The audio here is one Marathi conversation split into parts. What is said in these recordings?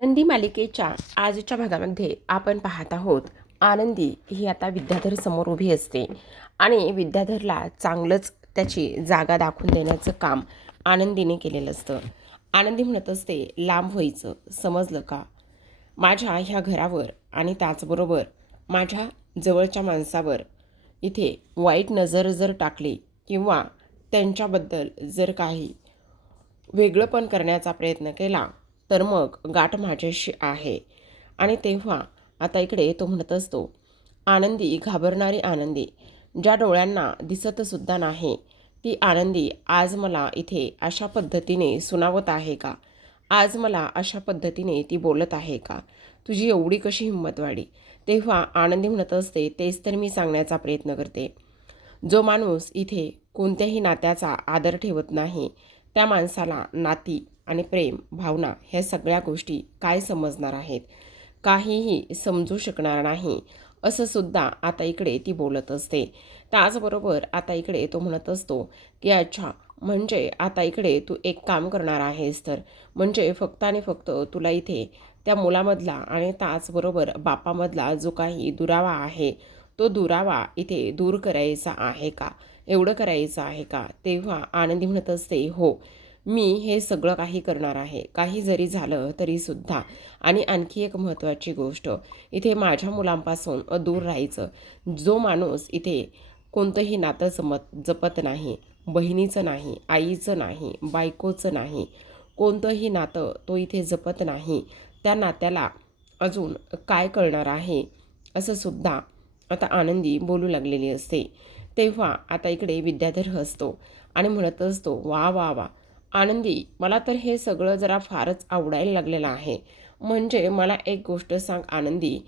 नंदी मालिकेच्या आजच्या भागामध्ये आपण पाहत आहोत, आनंदी ही आता विद्याधर समोर उभी असते आणि विद्याधरला चांगलंच त्याची जागा दाखवून देण्याचं काम आनंदीने केलेलं असतं. आनंदी म्हणत असते, लांब व्हायचं, समजलं का? माझ्या ह्या घरावर आणि त्याचबरोबर माझ्या जवळच्या माणसावर इथे वाईट नजर जर टाकली किंवा त्यांच्याबद्दल जर काही वेगळंपण करण्याचा प्रयत्न केला तर मग गाठ माझ्याशी आहे. आणि तेव्हा आता इकडे तो म्हणत असतो, आनंदी, घाबरणारी आनंदी, ज्या डोळ्यांना दिसतसुद्धा नाही ती आनंदी आज मला इथे अशा पद्धतीने सुनावत आहे का? आज मला अशा पद्धतीने ती बोलत आहे का? तुझी एवढी कशी हिंमत वाढी? तेव्हा आनंदी म्हणत असते, तेच तर मी सांगण्याचा प्रयत्न करते. जो माणूस इथे कोणत्याही नात्याचा आदर ठेवत नाही त्या माणसाला नाती आणि प्रेम, भावना ह्या सगळ्या गोष्टी काय समजणार आहेत? काहीही समजू शकणार नाही, असं सुद्धा आता इकडे ती बोलत असते. त्याचबरोबर आता इकडे तो म्हणत असतो की अच्छा, म्हणजे आता इकडे तू एक काम करणार आहेस, तर म्हणजे फक्त आणि फक्त तुला इथे त्या मुलामधला आणि त्याचबरोबर बापामधला जो काही दुरावा आहे तो दुरावा इथे दूर करायचा आहे का? एवढं करायचं आहे का? तेव्हा आनंदी म्हणत असते, हो, मी हे सगळं काही करणार आहे. काही जरी झालं तरीसुद्धा. आणि आणखी एक महत्त्वाची गोष्ट, इथे माझ्या मुलांपासून दूर राहायचं. जो माणूस इथे कोणतंही नातं जपत नाही, बहिणीचं नाही, आईचं नाही, बायकोचं नाही, कोणतंही नातं तो इथे जपत नाही, त्या नात्याला अजून काय कळणार आहे, असं सुद्धा आता आनंदी बोलू लागलेली असते. तेव्हा आता इकडे विद्याधर हसतो आणि म्हणत असतो, वा वा वा आनंदी, मला तर हे सगळं जरा फारच आवडायला लागलेलं आहे. म्हणजे मला एक गोष्ट सांग आनंदी,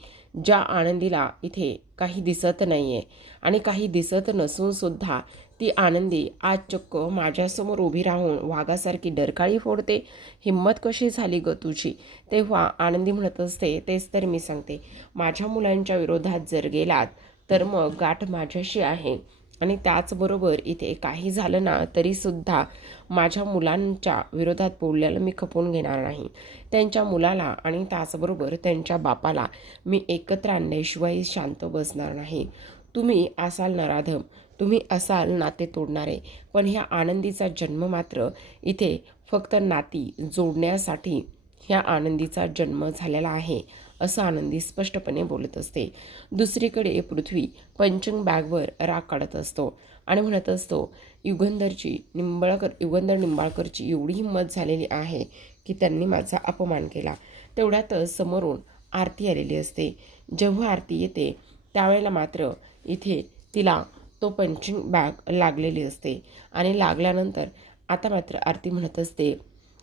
ज्या आनंदीला इथे काही दिसत नाही आहे आणि काही दिसत नसूनसुद्धा ती आनंदी आज चक्क माझ्यासमोर उभी राहून वाघासारखी डरकाळी फोडते, हिंमत कशी झाली ग तुझी? तेव्हा आनंदी म्हणत असते, तेच तर मी सांगते, माझ्या मुलांच्या विरोधात जर गेलात तर मग गाठ माझ्याशी आहे. आणि त्याचबरोबर इथे काही झालं ना तरीसुद्धा माझ्या मुलांच्या विरोधात बोलल्याला मी खपवून घेणार नाही. त्यांच्या मुलाला आणि त्याचबरोबर त्यांच्या बापाला मी एकत्र आणल्याशिवाय शांत बसणार नाही. तुम्ही असाल नराधम, तुम्ही असाल नाते तोडणारे, पण ह्या आनंदीचा जन्म मात्र इथे फक्त नाती जोडण्यासाठी ह्या आनंदीचा जन्म झालेला आहे, असं आनंदी स्पष्टपणे बोलत असते. दुसरीकडे पृथ्वी पंचिंग बॅगवर राग काढत असतो आणि म्हणत असतो, युगंधर निंबाळकरची एवढी हिंमत झालेली आहे की त्यांनी माझा अपमान केला. तेवढ्यातच समोरून आरती आलेली असते. जेव्हा आरती येते त्यावेळेला मात्र इथे तिला तो पंचिंग बॅग लागलेली असते आणि लागल्यानंतर आता मात्र आरती म्हणत असते,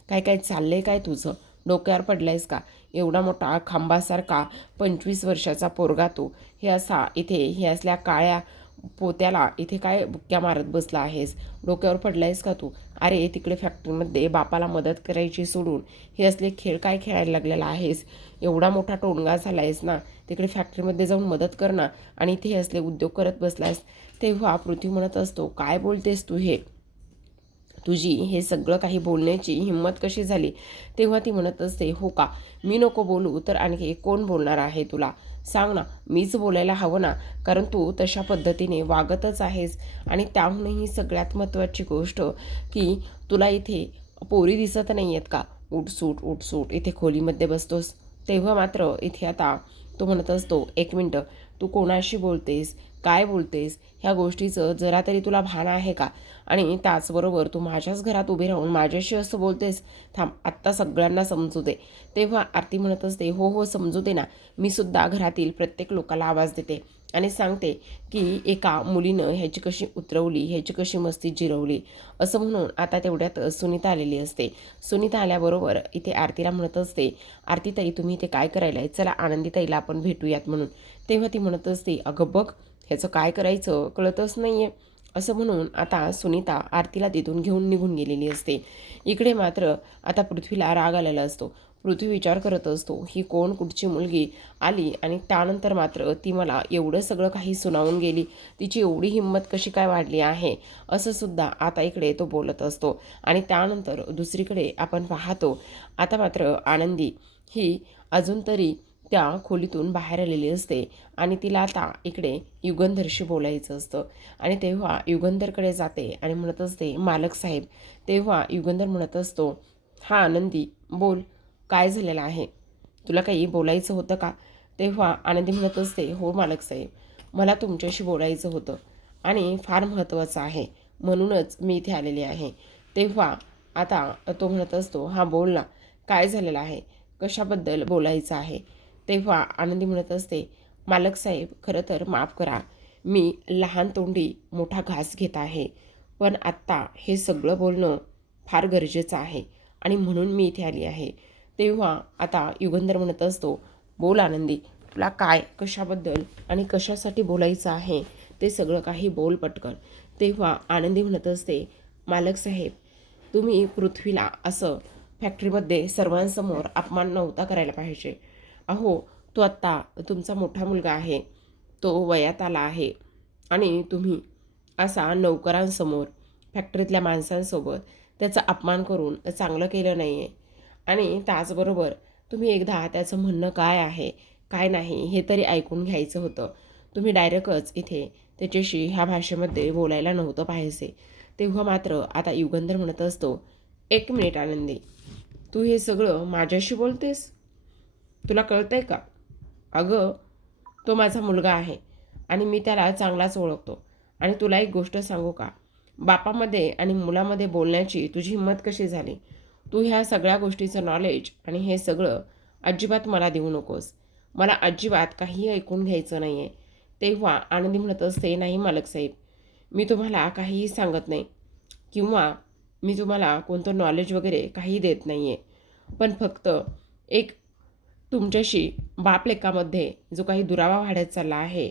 काय काय चाललंय काय तुझं? डोक्यावर पडलायस का? एवढा मोठा खांबासारखा 25 वर्षाचा पोरगा तू, हे असा इथे हे असल्या काळ्या पोत्याला इथे काय बुक्क्या मारत बसला आहेस? डोक्यावर पडलायस का तू? अरे तिकडे फॅक्टरीमध्ये बापाला मदत करायची सोडून हे असले खेळ काय खेळायला लागलेला आहेस? एवढा मोठा टोणगा झाला आहेस ना, तिकडे फॅक्टरीमध्ये जाऊन मदत कर ना, आणि इथे हे असले उद्योग करत बसलायस. तेव्हा पृथ्वी म्हणत असतो, काय बोलतेस तू हे? तुझी हे सगळं काही बोलण्याची हिंमत कशी झाली? तेव्हा ती म्हणत असते, हो का, मी नको बोलू तर आणखी कोण बोलणार आहे तुला? सांग ना, मीच बोलायला हवं ना, कारण तू तशा पद्धतीने वागतच आहेस. आणि त्याहूनही सगळ्यात महत्त्वाची गोष्ट की तुला इथे पोरी दिसत नाही आहेत का? उठसूट उठसूट इथे खोलीमध्ये बसतोस. तेव्हा मात्र इथे आता तो म्हणत असतो, एक मिनटं, तू कोणाशी बोलतेस, काय बोलतेस, ह्या गोष्टीचं जरा तरी तुला भान आहे का? आणि त्याचबरोबर तू माझ्याच घरात उभे राहून माझ्याशी असं बोलतेस? थांब, आत्ता सगळ्यांना समजू दे. तेव्हा आरती म्हणत असते, हो हो, समजू दे ना, मी सुद्धा घरातील प्रत्येक लोकाला आवाज देते आणि सांगते की एका मुलीनं ह्याची कशी उतरवली, ह्याची कशी मस्ती जिरवली, असं म्हणून. आता तेवढ्यात सुनीता आलेली असते. सुनीता आल्याबरोबर इथे आरतीला म्हणत असते, आरतीताई, तुम्ही इथे काय करायला आहे? चला आनंदीताईला आपण भेटूयात म्हणून. तेव्हा ती म्हणत असते, अगं बघ, ह्याचं काय करायचं कळतच नाही आहे, असं म्हणून आता सुनीता आरतीला तिथून घेऊन निघून गेलेली असते. इकडे मात्र आता पृथ्वीला राग आलेला असतो. पृथ्वी विचार करत असतो, ही कोण कुठची मुलगी आली आणि त्यानंतर मात्र ती मला एवढं सगळं काही सुनावून गेली, तिची एवढी हिंमत कशी काय वाढली आहे, असं सुद्धा आता इकडे तो बोलत असतो. आणि त्यानंतर दुसरीकडे आपण पाहतो, आता मात्र आनंदी ही अजून तरी त्या खोलीतून बाहेर आलेली असते आणि तिला आता इकडे युगंधरशी बोलायचं असतं. आणि तेव्हा युगंधरकडे जाते आणि म्हणत असते, मालक साहेब. तेव्हा युगंधर म्हणत असतो, हां आनंदी बोल, काय झालेलं आहे, तुला काही बोलायचं होतं का? तेव्हा आनंदी म्हणत असते, हो मालक साहेब, मला तुमच्याशी बोलायचं होतं आणि फार महत्त्वाचं आहे, म्हणूनच मी इथे आलेली आहे. तेव्हा आता तो म्हणत असतो, हां बोल ना, काय झालेलं आहे, कशाबद्दल बोलायचं आहे? तेव्हा आनंदी म्हणत असते, मालक साहेब खरं तर माफ करा, मी लहान तोंडी मोठा घास घेत आहे, पण आत्ता हे सगळं बोलणं फार गरजेचं आहे आणि म्हणून मी इथे आली आहे. तेव्हा आता युगंधर म्हणत असतो, बोल आनंदी, तुला काय, कशाबद्दल आणि कशासाठी बोलायचं आहे ते सगळं काही बोल पटकन. तेव्हा आनंदी म्हणत असते, मालक साहेब, तुम्ही पृथ्वीला असं फॅक्टरीमध्ये सर्वांसमोर अपमान नव्हता करायला पाहिजे. अहो, तो आत्ता तुमचा मोठा मुलगा आहे, तो वयात आला आहे आणि तुम्ही असा नोकरांसमोर, फॅक्टरीतल्या माणसांसोबत त्याचा अपमान करून चांगलं केलं नाही आहे. आणि त्याचबरोबर तुम्ही एकदा त्याचं म्हणणं काय आहे, काय नाही हे तरी ऐकून घ्यायचं होतं. तुम्ही डायरेक्टच इथे त्याच्याशी ह्या भाषेमध्ये बोलायला नव्हतं पाहिजे. तेव्हा मात्र आता युगंधर म्हणत असतो, एक मिनिट आनंदी, तू हे सगळं माझ्याशी बोलतेस? तुला कळतंय का? अगं, तो माझा मुलगा आहे आणि मी त्याला चांगलाच ओळखतो. आणि तुला एक गोष्ट सांगू का? बापामध्ये आणि मुलामध्ये बोलण्याची तुझी हिंमत कशी झाली? तू ह्या सगळ्या गोष्टीचं नॉलेज आणि हे सगळं अजिबात मला देऊ नकोस. मला अजिबात काहीही ऐकून घ्यायचं नाही आहे. तेव्हा आनंदी म्हणत असते, नाही मालक साहेब, मी तुम्हाला काहीही सांगत नाही किंवा मी तुम्हाला कोणतं नॉलेज वगैरे काही देत नाही आहे. पण फक्त एक तुमच्याशी बापलेकामध्ये जो काही दुरावा वाढत चालला आहे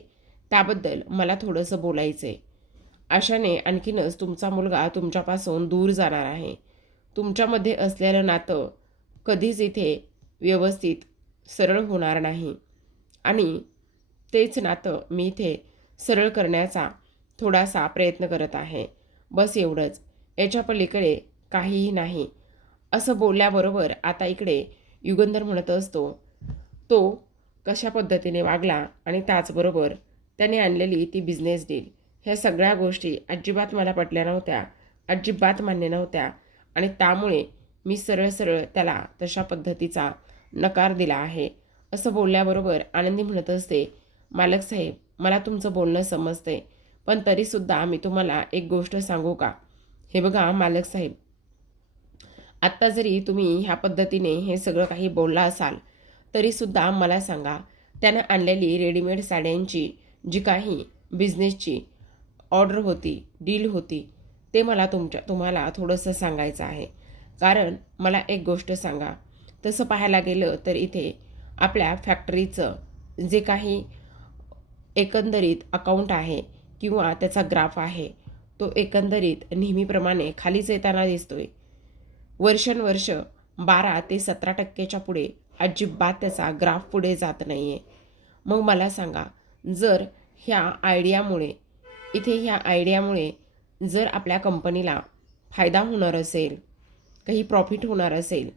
त्याबद्दल मला थोडंसं बोलायचं आहे. अशाने आणखीनच तुमचा मुलगा तुमच्यापासून दूर जाणार आहे. तुमच्यामध्ये असलेलं नातं कधीच इथे व्यवस्थित सरळ होणार नाही आणि तेच नातं मी इथे सरळ करण्याचा थोडासा प्रयत्न करत आहे. बस एवढंच, याच्या पलीकडे काहीही नाही. असं बोलल्याबरोबर आता इकडे युगंधर म्हणत असतो, तो कशा पद्धतीने वागला आणि त्याचबरोबर त्याने आणलेली ती बिझनेस डील, ह्या सगळ्या गोष्टी अजिबात मला पटल्या नव्हत्या, अजिबात मान्य नव्हत्या आणि त्यामुळे मी सरळ सरळ त्याला तशा पद्धतीचा नकार दिला आहे. असं बोलल्याबरोबर आनंदी म्हणत असते, मालक साहेब, मला तुमचं बोलणं समजते, पण तरीसुद्धा मी तुम्हाला एक गोष्ट सांगू का? हे बघा मालक साहेब, आत्ता जरी तुम्ही ह्या पद्धतीने हे सगळं काही बोलला असाल तरीसुद्धा मला सांगा, त्यानं आणलेली रेडीमेड साड्यांची जी काही बिझनेसची ऑर्डर होती, डील होती, ते मला तुम्हाला थोडंसं सांगायचं आहे. कारण मला एक गोष्ट सांगा, तसं पाहायला गेलं तर इथे आपल्या फॅक्टरीचं जे काही एकंदरीत अकाउंट आहे किंवा त्याचा ग्राफ आहे, तो एकंदरीत नेहमीप्रमाणे खालीच येताना दिसतोय. वर्षानुवर्ष 12 ते 17% पुढे अजिबात त्याचा ग्राफ पुढे जात नाही आहे. मग मला सांगा, जर ह्या आयडियामुळे जर आपल्या कंपनीला फायदा होणार असेल, काही प्रॉफिट होणार असेल,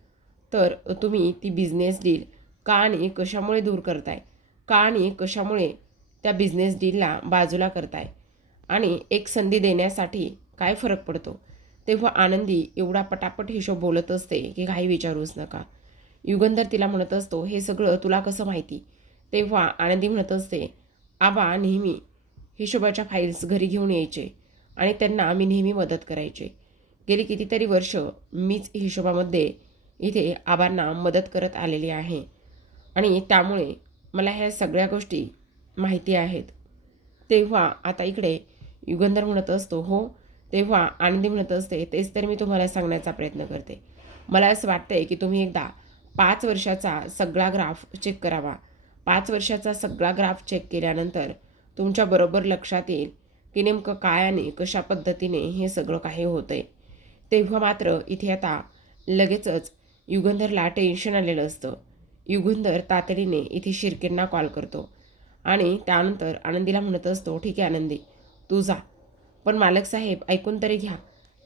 तर तुम्ही ती बिझनेस डील का आणि कशामुळे दूर करताय? का आणि कशामुळे त्या बिझनेस डीलला बाजूला करताय? आणि एक संधी देण्यासाठी काय फरक पडतो? तेव्हा आनंदी एवढा पटापट हिशोब बोलत असते की काही विचारूच नका. युगंधर तिला म्हणत असतो, हे सगळं तुला कसं माहिती? तेव्हा आनंदी म्हणत असते, आबा नेहमी हिशोबाच्या फाईल्स घरी घेऊन यायचे आणि त्यांना मी नेहमी मदत करायचे. गेली कितीतरी वर्ष मीच हिशोबामध्ये इथे आबांना मदत करत आलेली आहे आणि त्यामुळे मला ह्या सगळ्या गोष्टी माहिती आहेत. तेव्हा आता इकडे युगंधर म्हणत असतो, हो. तेव्हा आनंदी म्हणत असते, तेच तर मी तुम्हाला सांगण्याचा प्रयत्न करते. मला असं वाटतंय की तुम्ही एकदा 5 वर्षाचा सगळा ग्राफ चेक करावा. 5 वर्षाचा सगळा ग्राफ चेक केल्यानंतर तुमच्या बरोबर लक्षात येईल की नेमकं काय आणि कशा पद्धतीने हे सगळं काही होतंय. तेव्हा मात्र इथे आता लगेचच युगंधरला टेन्शन आलेलं असतं. युगंधर तातडीने इथे शिर्केंना कॉल करतो आणि त्यानंतर आनंदीला म्हणत असतो, ठीक आहे आनंदी, तू जा. पण मालक साहेब ऐकून तरी घ्या.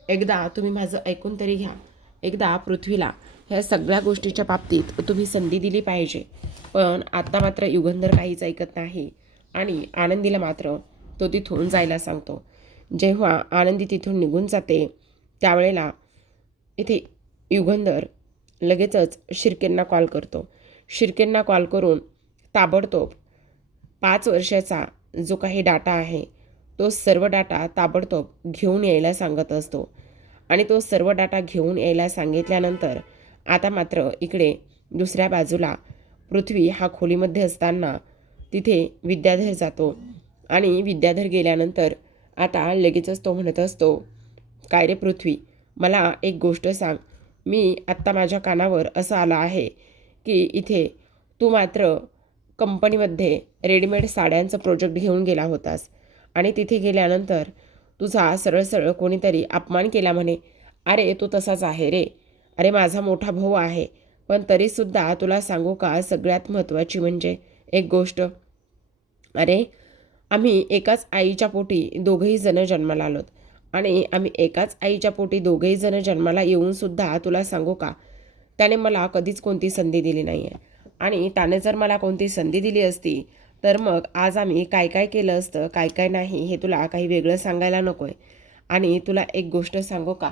एकदा तुम्ही माझं ऐकून तरी घ्या. एकदा पृथ्वीला ह्या सगळ्या गोष्टीच्या बाबतीत तुम्ही संधी दिली पाहिजे. पण आता मात्र युगंधर काहीच ऐकत नाही आणि आनंदीला मात्र तो तिथून जायला सांगतो. जेव्हा आनंदी तिथून निघून जाते त्यावेळेला इथे युगंधर लगेचच शिर्केंना कॉल करतो. शिर्केंना कॉल करून ताबडतोब 5 वर्षाचा जो काही डाटा आहे तो सर्व डाटा ताबडतोब घेऊन यायला सांगत असतो. आणि तो सर्व डाटा घेऊन यायला सांगितल्यानंतर आता मात्र इकडे दुसऱ्या बाजूला पृथ्वी हा खोलीमध्ये असताना तिथे विद्याधर जातो. आणि विद्याधर गेल्यानंतर आता लगेचच तो म्हणत असतो, काय रे पृथ्वी, मला एक गोष्ट सांग. मी आत्ता माझ्या कानावर असं आलं आहे की इथे तू मात्र कंपनीमध्ये रेडीमेड साड्यांचं प्रोजेक्ट घेऊन गेला होतास आणि तिथे गेल्यानंतर तुझा सरळ सरळ कोणीतरी अपमान केला म्हणे. अरे तो तसाच आहे रे. अरे माझा मोठा भाऊ आहे, पण तरीसुद्धा तुला सांगू का, सगळ्यात महत्त्वाची म्हणजे एक गोष्ट. अरे आम्ही एकाच आईच्या पोटी दोघंही जण जन्माला आलोत आणि आम्ही एकाच आईच्या पोटी दोघंही जण जन्माला येऊनसुद्धा तुला सांगू का, त्याने मला कधीच कोणती संधी दिली नाही आहे. आणि त्याने जर मला कोणती संधी दिली असती तर मग आज आम्ही काय काय केलं असतं, काय काय नाही, हे तुला काही वेगळं सांगायला नको आहे. आणि तुला एक गोष्ट सांगू का,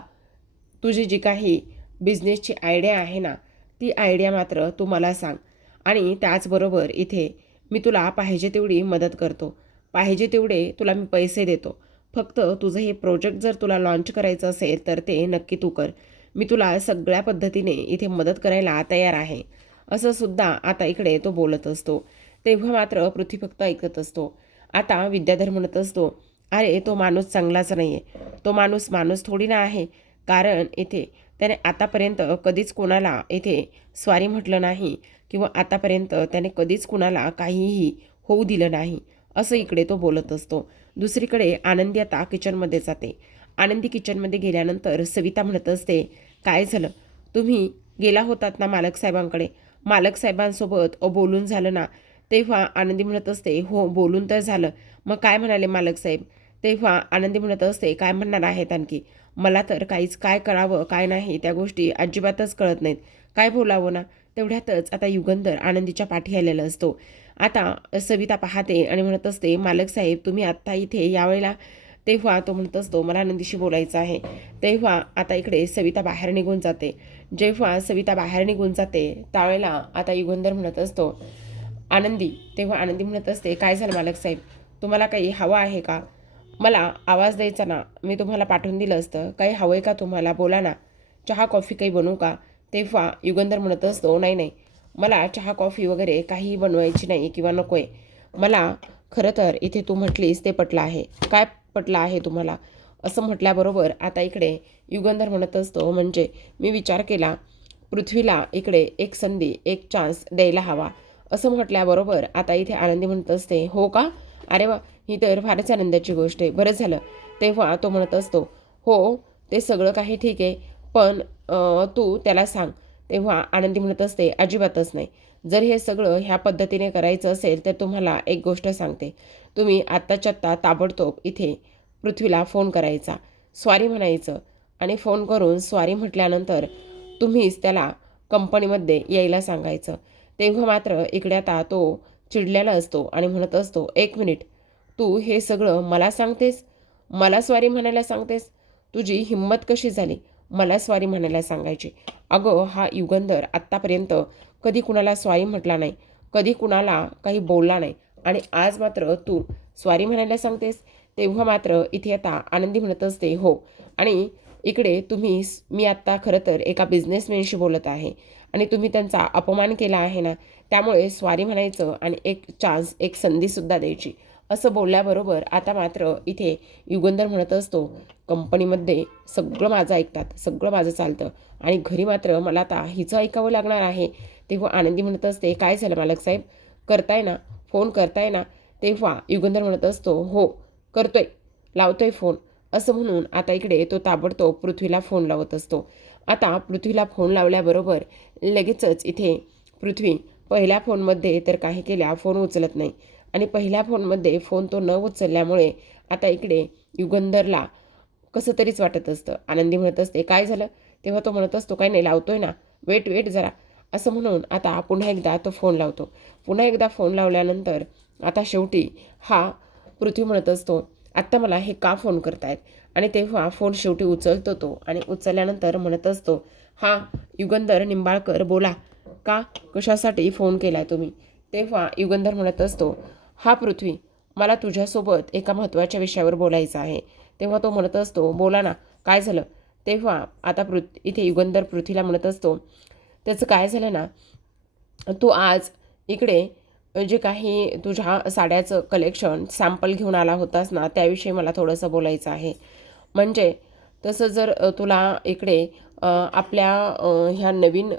तुझी जी काही बिझनेसची आयडिया आहे ना, ती आयडिया मात्र तू मला सांग. आणि त्याचबरोबर इथे मी तुला पाहिजे तेवढी मदत करतो, पाहिजे तेवढे तुला मी पैसे देतो. फक्त तुझं हे प्रोजेक्ट जर तुला लॉन्च करायचं असेल तर ते नक्की तू कर. मी तुला सगळ्या पद्धतीने इथे मदत करायला तयार आहे, असं सुद्धा आता इकडे तो बोलत असतो. तेव्हा मात्र पृथ्वी फक्त ऐकत असतो. आता विद्याधर म्हणत असतो, अरे तो माणूस चांगलाच नाही आहे. तो माणूस थोडी ना आहे. कारण इथे त्याने आतापर्यंत कधीच कोणाला इथे स्वारी म्हटलं नाही किंवा आतापर्यंत त्याने कधीच कुणाला काहीही होऊ दिलं नाही, असं इकडे तो बोलत असतो. दुसरीकडे आनंदी आता किचनमध्ये जाते. आनंदी किचनमध्ये गेल्यानंतर सविता म्हणत असते, काय झालं, तुम्ही गेला होतात ना मालक साहेबांकडे, मालक साहेबांसोबत बोलून झालं ना. तेव्हा आनंदी म्हणत असते, हो बोलून तर झालं, मग काय म्हणाले मालक साहेब. तेव्हा आनंदी म्हणत असते, काय म्हणणार आहेत आणखी, मला तर काहीच काय करावं काय नाही त्या गोष्टी अजिबातच कळत नाहीत, काय बोलावं ना. तेवढ्यातच आता युगंधर आनंदीच्या पाठी आलेला असतो. आता सविता पाहते आणि म्हणत असते, मालक साहेब तुम्ही आत्ता इथे यावेळेला. तेव्हा तो म्हणत असतो, मला आनंदीशी बोलायचं आहे. तेव्हा आता इकडे सविता बाहेर निघून जाते. जेव्हा सविता बाहेर निघून जाते त्यावेळेला आता युगंधर म्हणत असतो, आनंदी. तेव्हा आनंदी म्हणत असते, काय झालं मालक साहेब, तुम्हाला काही हवं आहे का, मला आवाज द्यायचा ना, मी तुम्हाला पाठवून दिलं असतं. काही हवं आहे का तुम्हाला, बोला ना, चहा कॉफी काही बनवू का. तेव्हा युगंधर म्हणत असतो, नाही नाही, मला चहा कॉफी वगैरे काही बनवायची नाही किंवा नको आहे. मला खरं तर इथे तू म्हटलीस ते पटलं आहे. काय पटलं आहे तुम्हाला, असं म्हटल्याबरोबर आता इकडे युगंधर म्हणत असतो, म्हणजे मी विचार केला पृथ्वीला इकडे एक संधी, एक चान्स द्यायला हवा, असं म्हटल्याबरोबर आता इथे आनंदी म्हणत असते, हो का, अरे वा, ही तर फारच आनंदाची गोष्ट आहे, बरं झालं. तेव्हा तो म्हणत असतो, हो ते सगळं काही ठीक आहे, पण तू त्याला सांग. तेव्हा आनंदी म्हणत असते, अजिबातच नाही. जर हे सगळं ह्या पद्धतीने करायचं असेल तर तुम्हाला एक गोष्ट सांगते, तुम्ही आत्ताच्या आत्ता ताबडतोब इथे पृथ्वीला फोन करायचा, स्वारी म्हणायचं आणि फोन करून स्वारी म्हटल्यानंतर तुम्हीच त्याला कंपनीमध्ये यायला सांगायचं. तेव्हा मात्र इकडे आता तो चिडलेला असतो आणि म्हणत असतो, एक मिनिट, तू हे सगळं मला सांगतेस, मला स्वारी म्हणायला सांगतेस, तुझी हिंमत कशी झाली मला स्वारी म्हणायला सांगायची. अगं हा युगंधर आत्तापर्यंत कधी कुणाला स्वारी म्हटला नाही, कधी कुणाला काही बोलला नाही आणि आज मात्र तू स्वारी म्हणायला सांगतेस. तेव्हा मात्र इथे आता आनंदी म्हणत असते, हो, आणि इकडे मी आत्ता खरं तर एका बिझनेसमॅनशी बोलत आहे आणि तुम्ही त्यांचा अपमान केला आहे ना, त्यामुळे स्वारी म्हणायचं आणि एक चान्स, एक संधीसुद्धा द्यायची, असं बोलल्याबरोबर आता मात्र इथे युगंधर म्हणत असतो, कंपनीमध्ये सगळं माझं ऐकतात, सगळं माझं चालतं आणि घरी मात्र मला आता हिचं ऐकावं लागणार आहे. तेव्हा आनंदी म्हणत असते, काय झालं मालक साहेब, करताय ना फोन, करताय ना. तेव्हा युगंधर म्हणत असतो, हो करतोय, लावतोय फोन, असं म्हणून आता इकडे तो ताबडतोब पृथ्वीला फोन लावत असतो. आता पृथ्वीला फोन लावल्याबरोबर लगेचच इथे पृथ्वी पहिल्या फोनमध्ये तर काही केल्या फोन उचलत नाही आणि पहिल्या फोनमध्ये फोन तो न उचलल्यामुळे आता इकडे युगंधरला कसं तरीच वाटत असतं. आनंदी म्हणत असते, काय झालं, तेव्हा तो म्हणत असतो काही नाही लावतोय ना, वेट वेट जरा, असं म्हणून आता पुन्हा एकदा तो फोन लावतो. पुन्हा एकदा फोन लावल्यानंतर आता शेवटी हा पृथ्वी म्हणत असतो, आत्ता मला हे का फोन करतायत? आणि तेव्हा फोन शेवटी उचलतो तो आणि उचलल्यानंतर म्हणत असतो, हा युगंधर निंबाळकर बोला, का कशासाठी फोन केला तुम्ही? तेव्हा युगंधर म्हणत असतो, हा पृथ्वी, मला तुझ्यासोबत एका महत्त्वाच्या विषयावर बोलायचं आहे. तेव्हा तो म्हणत असतो, बोला ना, काय झालं? तेव्हा आता इथे युगंधर पृथ्वीला म्हणत असतो, त्याचं काय झालं ना, तू आज इकडे जे काही तुझ्या साड्याचं कलेक्शन सॅम्पल घेऊन आला होतास ना, त्याविषयी मला थोडंसं बोलायचं आहे. म्हणजे तसं जर तुला इकडे आपल्या ह्या नवीन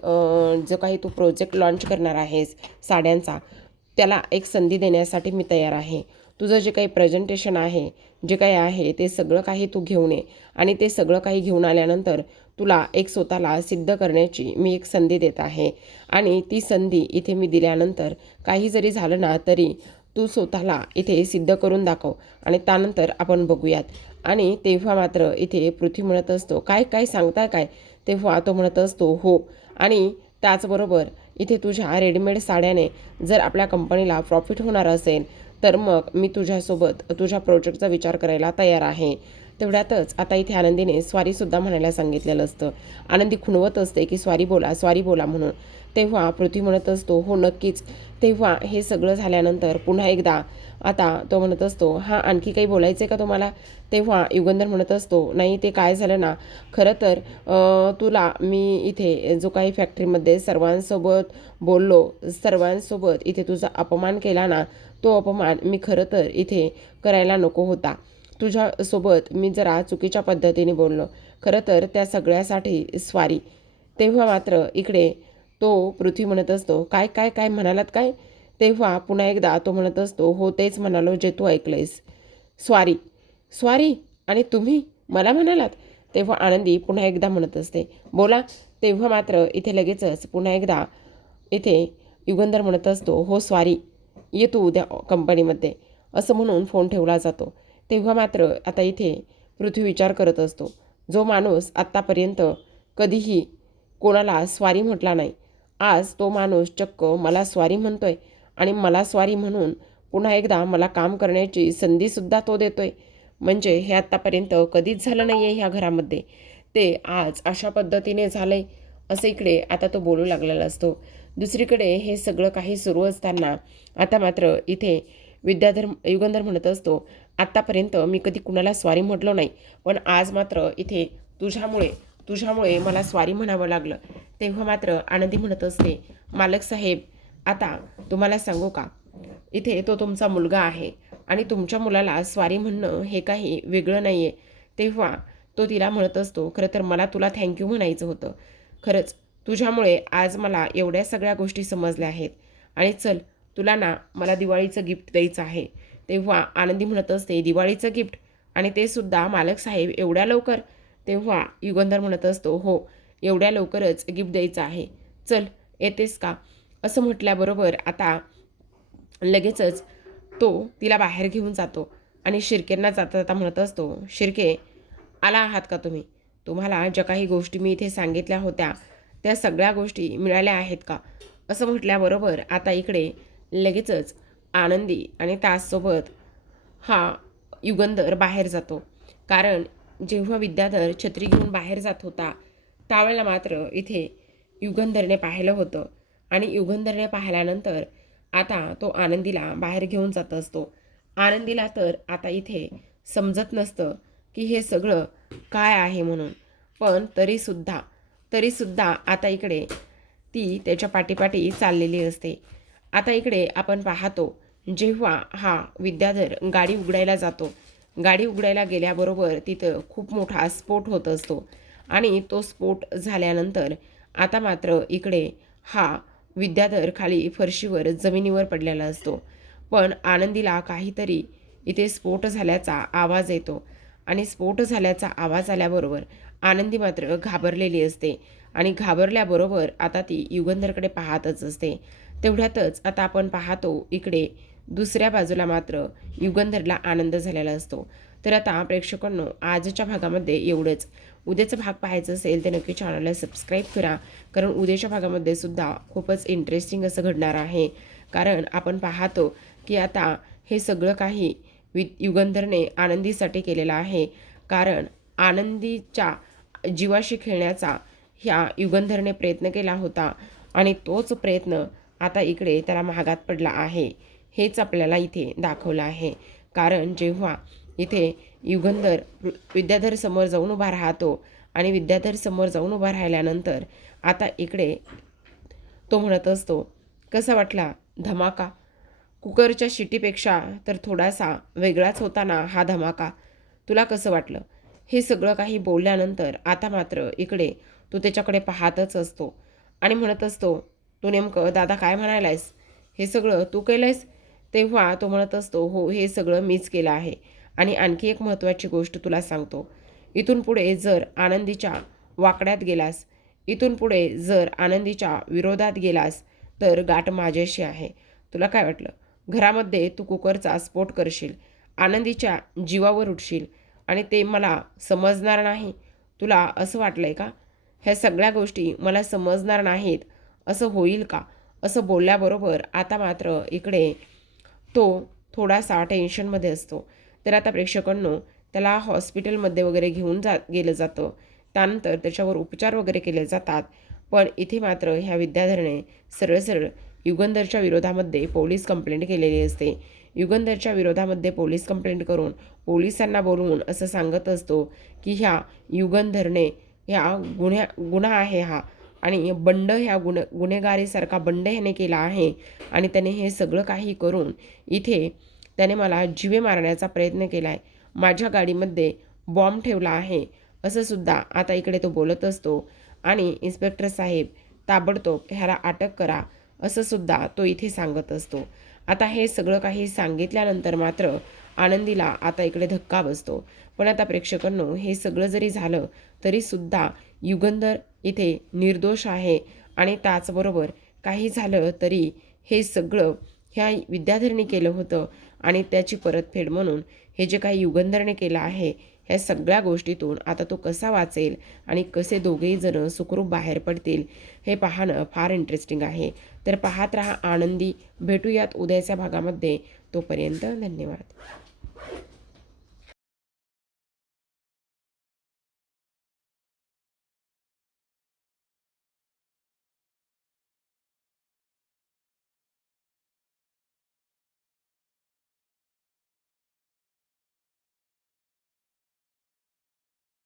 जो काही तू प्रोजेक्ट लॉन्च करणार आहेस साड्यांचा, त्याला एक संधी देण्यासाठी मी तयार आहे. तुझं जे काही प्रेझेंटेशन आहे, जे काही आहे ते सगळं काही तू घेऊन ये आणि ते सगळं काही घेऊन आल्यानंतर तुला एक स्वतःला सिद्ध करण्याची मी एक संधी देत आहे. आणि ती संधी इथे मी दिल्यानंतर काही जरी झालं ना, तरी तू स्वतःला इथे सिद्ध करून दाखव आणि त्यानंतर आपण बघूयात. आणि तेव्हा मात्र इथे पृथ्वी म्हणत असतो, काय काय सांगताय काय? तेव्हा तो म्हणत असतो, हो. आणि त्याचबरोबर इथे तुझ्या रेडीमेड साड्याने जर आपल्या कंपनीला प्रॉफिट होणार असेल तर मग मी तुझ्यासोबत तुझ्या प्रोजेक्टचा विचार करायला तयार आहे. तेवढ्यातच आता इथे आनंदीने स्वारीसुद्धा म्हणायला सांगितलेलं असतं. आनंदी खुणवत असते की स्वारी बोला म्हणून. तेव्हा पृथ्वी म्हणत असतो, हो नक्कीच. तेव्हा हे सगळं झाल्यानंतर पुन्हा एकदा आता तो म्हणत असतो, हां आणखी काही बोलायचं आहे का तुम्हाला? तेव्हा युगंधर म्हणत असतो, नाही ते काय झालं ना, खरं तर तुला मी इथे जो काही फॅक्टरीमध्ये सर्वांसोबत बोललो, सर्वांसोबत इथे तुझा अपमान केला ना, तो अपमान मी खरं तर इथे करायला नको होता. तुझ्यासोबत मी जरा चुकीच्या पद्धतीने बोललो, खरं तर त्या सगळ्यासाठी स्वारी. तेव्हा मात्र इकडे तो पृथ्वी म्हणत असतो, काय काय काय म्हणालात काय? तेव्हा पुन्हा एकदा तो म्हणत असतो, हो तेच म्हणालो जे तू ऐकलंयस. स्वारी स्वारी आणि तुम्ही मला म्हणालात? तेव्हा आनंदी पुन्हा एकदा म्हणत असते, बोला. तेव्हा मात्र इथे लगेचच पुन्हा एकदा इथे युगंधर म्हणत असतो, हो स्वारी, ये तू उद्या कंपनीमध्ये, असं म्हणून फोन ठेवला जातो. तेव्हा मात्र आता इथे पृथ्वी विचार करत असतो, जो माणूस आत्तापर्यंत कधीही कोणाला स्वारी म्हटला नाही, आज तो माणूस चक्क मला स्वारी म्हणतोय आणि मला स्वारी म्हणून पुन्हा एकदा मला काम करण्याची संधीसुद्धा तो देतोय. म्हणजे हे आत्तापर्यंत कधीच झालं नाही आहे ह्या घरामध्ये, ते आज अशा पद्धतीने झालं आहे, असं इकडे आता तो बोलू लागलेला असतो. दुसरीकडे हे सगळं काही सुरू असताना आता मात्र इथे युगंधर म्हणत असतो, आत्तापर्यंत मी कधी कुणाला स्वारी म्हटलो नाही, पण आज मात्र इथे तुझ्यामुळे मला स्वारी म्हणावं लागलं. तेव्हा मात्र आनंदी म्हणत असते, मालक साहेब, आता तुम्हाला सांगू का, इथे तो तुमचा मुलगा आहे आणि तुमच्या मुलाला स्वारी म्हणणं हे काही वेगळं नाही आहे. तेव्हा तो तिला म्हणत असतो, खरं तर मला तुला थँक्यू म्हणायचं होतं. खरंच तुझ्यामुळे आज मला एवढ्या सगळ्या गोष्टी समजल्या आहेत. आणि चल, तुला ना मला दिवाळीचं गिफ्ट द्यायचं आहे. तेव्हा आनंदी म्हणत असते, दिवाळीचं गिफ्ट? आणि ते सुद्धा मालक साहेब एवढ्या लवकर? तेव्हा युगंधर म्हणत असतो, हो, एवढ्या लवकरच गिफ्ट द्यायचं आहे. चल, येतेस का? असं म्हटल्याबरोबर आता लगेचच तो तिला बाहेर घेऊन जातो आणि शिर्केंना जाता जाता म्हणत असतो, शिर्के, आला आहात का तुम्ही? तुम्हाला ज्या काही गोष्टी मी इथे सांगितल्या होत्या त्या सगळ्या गोष्टी मिळाल्या आहेत का? असं म्हटल्याबरोबर आता इकडे लगेचच आनंदी आणि त्याचसोबत हा युगंधर बाहेर जातो. कारण जेव्हा विद्याधर छत्री घेऊन बाहेर जात होता त्यावेळेला मात्र इथे युगंधरने पाहिलं होतं आणि युगंधरने पाहिल्यानंतर आता तो आनंदीला बाहेर घेऊन जात असतो. आनंदीला तर आता इथे समजत नसतं की हे सगळं काय आहे म्हणून, पण तरीसुद्धा आता इकडे ती त्याच्या पाठीपाठी चाललेली असते. आता इकडे आपण पाहतो, जेव्हा हा विद्याधर गाडी उघडायला जातो, गाडी उघडायला गेल्याबरोबर तिथं खूप मोठा स्फोट होत असतो आणि तो स्फोट झाल्यानंतर आता मात्र इकडे हा विद्याधर खाली फरशीवर जमिनीवर पडलेला असतो. पण आनंदीला काहीतरी इथे स्फोट झाल्याचा आवाज येतो आणि स्फोट झाल्याचा आवाज आल्याबरोबर आनंदी मात्र घाबरलेली असते आणि घाबरल्याबरोबर आता ती युगंधरकडे पाहतच असते. तेवढ्यातच आता आपण पाहतो इकडे दुसऱ्या बाजूला मात्र युगंधरला आनंद झालेला असतो. तर आता प्रेक्षकांनो, आजच्या भागामध्ये एवढंच. उद्याचा भाग पाहायचा असेल तर नक्की चॅनलला सबस्क्राईब करा, कारण उद्याच्या भागामध्ये सुद्धा खूपच इंटरेस्टिंग असं घडणार आहे. कारण आपण पाहतो की आता हे सगळं काही युगंधरने आनंदीसाठी केलेलं आहे, कारण आनंदीच्या जीवाशी खेळण्याचा ह्या युगंधरने प्रयत्न केला होता आणि तोच प्रयत्न आता इकडे त्याला महागात पडला आहे. हेच आपल्याला इथे दाखवलं आहे. कारण जेव्हा इथे युगंधर विद्याधर समोर जाऊन उभा राहतो आणि विद्याधर समोर जाऊन उभा राहिल्यानंतर आता इकडे तो म्हणत असतो, कसा वाटला धमाका? कुकरच्या शिटीपेक्षा तर थोडासा वेगळाच होता ना हा धमाका. तुला कसं वाटलं? हे सगळं काही बोलल्यानंतर आता मात्र इकडे तो त्याच्याकडे पाहतच असतो आणि म्हणत असतो, तू नेमकं दादा काय म्हणायलायस? हे सगळं तू केलंयस? तेव्हा तो म्हणत असतो, हो हे सगळं मीच केलं आहे. आणि आणखी एक महत्त्वाची गोष्ट तुला सांगतो, इथून पुढे जर आनंदीच्या वाकड्यात गेलास, इथून पुढे जर आनंदीच्या विरोधात गेलास तर गाठ माझ्याशी आहे. तुला काय वाटलं? घरामध्ये तू कुकरचा स्फोट करशील, आनंदीच्या जीवावर उठशील आणि ते मला समजणार नाही. तुला असं वाटलंय का? ह्या सगळ्या गोष्टी मला समजणार नाहीत असं होईल का? असं बोलल्याबरोबर आता मात्र इकडे तो थोडासा टेन्शनमध्ये असतो. तर आता प्रेक्षकांनो, त्याला हॉस्पिटलमध्ये वगैरे घेऊन गेलं जातं. त्यानंतर त्याच्यावर उपचार वगैरे केले जातात. पण इथे मात्र ह्या विद्याधरने सरळ सरळ युगंधरच्या विरोधामध्ये पोलीस कंप्लेंट केलेली असते. युगंधरच्या विरोधामध्ये पोलीस कंप्लेंट करून पोलिसांना बोलवून असं सांगत असतो की ह्या युगंधरने ह्या गुन्हा आहे हा, आणि बंड ह्या गुन्हेगारीसारखा बंड ह्याने केला आहे आणि त्याने हे सगळं काही करून इथे त्याने मला जीवे मारण्याचा प्रयत्न केला आहे. माझ्या गाडीमध्ये बॉम्ब ठेवला आहे असं सुद्धा आता इकडे तो बोलत असतो आणि इन्स्पेक्टर साहेब ताबडतोब ह्याला अटक करा असं सुद्धा तो इथे सांगत असतो. आता हे सगळं काही सांगितल्यानंतर मात्र आनंदीला आता इकडे धक्का बसतो. पण आता प्रेक्षकांनो, हे सगळं जरी झालं तरीसुद्धा युगंधर इथे निर्दोष आहे आणि त्याचबरोबर काही झालं तरी हे सगळं ह्या विद्याधरने केलं होतं आणि त्याची परतफेड म्हणून हे जे काही युगंधरने केलं आहे, ह्या सगळ्या गोष्टीतून आता तो कसा वाचेल आणि कसे दोघेही जण सुखरूप बाहेर पडतील हे पाहणं फार इंटरेस्टिंग आहे. तर पाहत रहा आनंदी. भेटूयात उद्याच्या भागामध्ये. तोपर्यंत धन्यवाद.